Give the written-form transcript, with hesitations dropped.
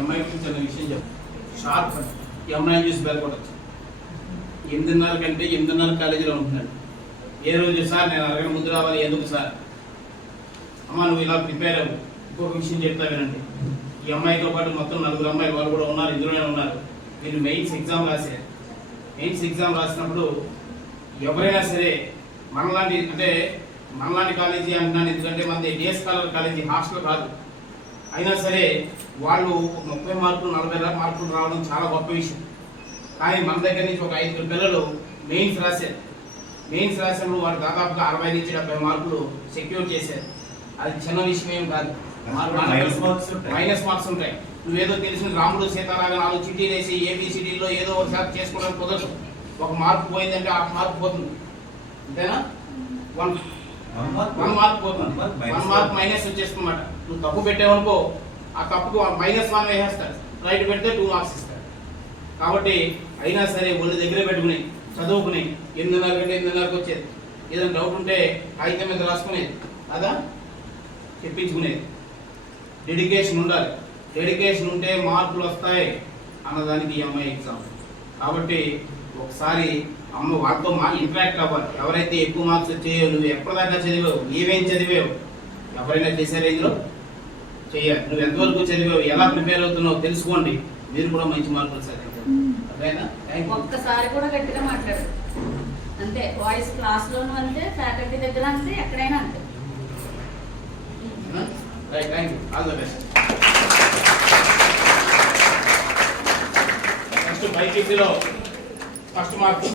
MI గురించి అనే విషయం చెప్పు షార్ప్ ఎంఐ చూసి బయలుపడచ్చు 8:30 కంటే 8:30 కాలేజీలో ఉంటున్నాడు. ఏ రోజు సార్ నేను అరగంట ముందు రావాలి, ఎందుకు సార్? అమ్మ నువ్వు ఇలా ప్రిపేర్ అవ్వు. ఇంకొక విషయం చెప్తా వినండి. ఈ అమ్మాయితో పాటు మొత్తం 4 అమ్మాయిలు వాళ్ళు కూడా ఉన్నారు, ఇందులోనే ఉన్నారు. వీళ్ళు మెయిన్స్ ఎగ్జామ్ రాశారు. మెయిన్స్ ఎగ్జామ్ రాసినప్పుడు ఎవరైనా సరే మనలాంటి కాలేజీ అంటున్నాను, ఎందుకంటే మనది డిఎస్ కాలర్ కాలేజీ, హాస్టల్ కాదు. అయినా సరే వాళ్ళు 30 మార్కులు 40 మార్కులు రావడం చాలా గొప్ప విషయం. కానీ మన దగ్గర నుంచి ఒక 5 పిల్లలు మెయిన్స్ రాశారు. మెయిన్స్ రాసినప్పుడు వాడు దాదాపుగా 60 నుంచి 70 మార్కులు సెక్యూర్ చేశారు. అది చిన్న విషయం ఏం కాదు. మైనస్ మార్క్స్ ఉంటాయి. నువ్వేదో తెలిసిన రాముడు సీతారాగా 4 చిట్టీలు వేసి ఏబిసిడీలో ఏదో ఒకసారి చేసుకోవడానికి కుదరదు. ఒక మార్కు పోయిందంటే 1 మార్కు పోతుంది, అంతేనా? 1 మార్క్ పోతుంది. 1 మార్క్ మైనస్ వచ్చేస్తుందన్నమాట. నువ్వు తప్పు పెట్టావనుకో, ఆ తప్పుకు -1 వేసేస్తాడు. రైట్ పెడితే 2 మార్క్స్ ఇస్తాడు. కాబట్టి అయినా సరే ఒళ్ళు దగ్గర పెట్టుకుని చదువుకుని 8:30 కంటే 8:30కి వచ్చేది. ఏదైనా డౌట్ ఉంటే కాగితం మీద రాసుకునేది, అదా చెప్పించుకునేది. డెడికేషన్ ఉండాలి. డెడికేషన్ ఉంటే మార్కులు వస్తాయి అన్నదానికి ఎంఐ ఎగ్జామ్. కాబట్టి ఒకసారి అమ్మ వాళ్ళతో ఇంటరాక్ట్ అవ్వాలి. ఎవరైతే ఎక్కువ మార్క్స్ వచ్చాయో, నువ్వు ఎప్పటిదాకా చదివావు, ఏమేం చదివావు, ఎవరైనా చేసే రేంజ్లో చెయ్యాలి. నువ్వు ఎంతవరకు చదివావు, ఎలా ప్రిపేర్ అవుతున్నావు తెలుసుకోండి. మీరు కూడా మంచి మార్కులు సాధించాలి. ఒక్కసారి కూడా గట్టిగా మాట్లాడు అంతే. వాయిస్ క్లాస్ లోను అంతే, ఫ్యాకల్టీ దగ్గర అంతే, ఎక్కడైనా అంతే. Right, thank you, all the best. Next బైపీసీలో ఫస్ట్ మార్క్